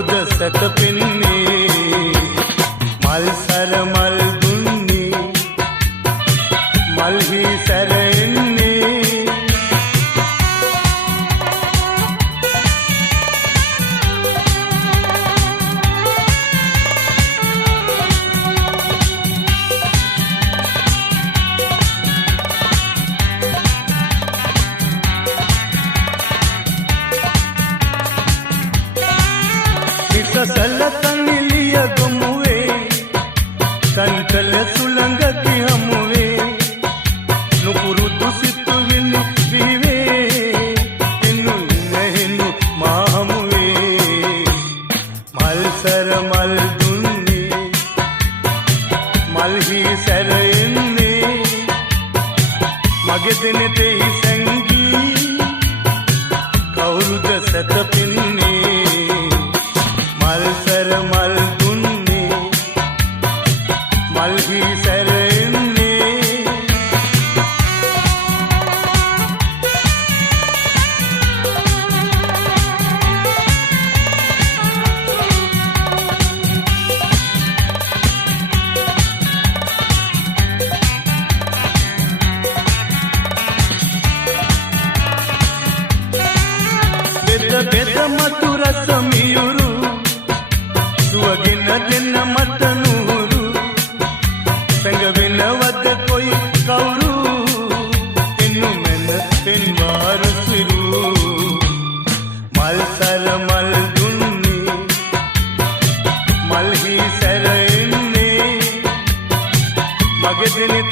කවුරුද සැතපෙන්නේ මල් සර මල් දුන්නේ මල්හි සැරෙන්නේ සලතන්නිලිය ගොමුවේ කන්කල සුළඟකි හමුවේ නුපුරුදු සිතුවිලි විවේ එන්නු නැහෙන්නු මාහමුවේ මල් සර මල් දුන්නේ මල්හි සැරෙන්නේ මගේ දෙනෙතෙහි සැංගී කවුරුද සැතපෙන්නේ මල් සර මල් දුන්නේ මල්හි සැරෙන්නේ බෙද බෙද මතු රස මියුරු සුවගෙන දෙන්න මට නూరు සැඟවෙනවද කොයි කවුරු එන්නු මැන පෙන්වාර සිරු මල් සර මල් දුන්නේ මල්හි සැරෙන්නේ මගේ දෙනෙත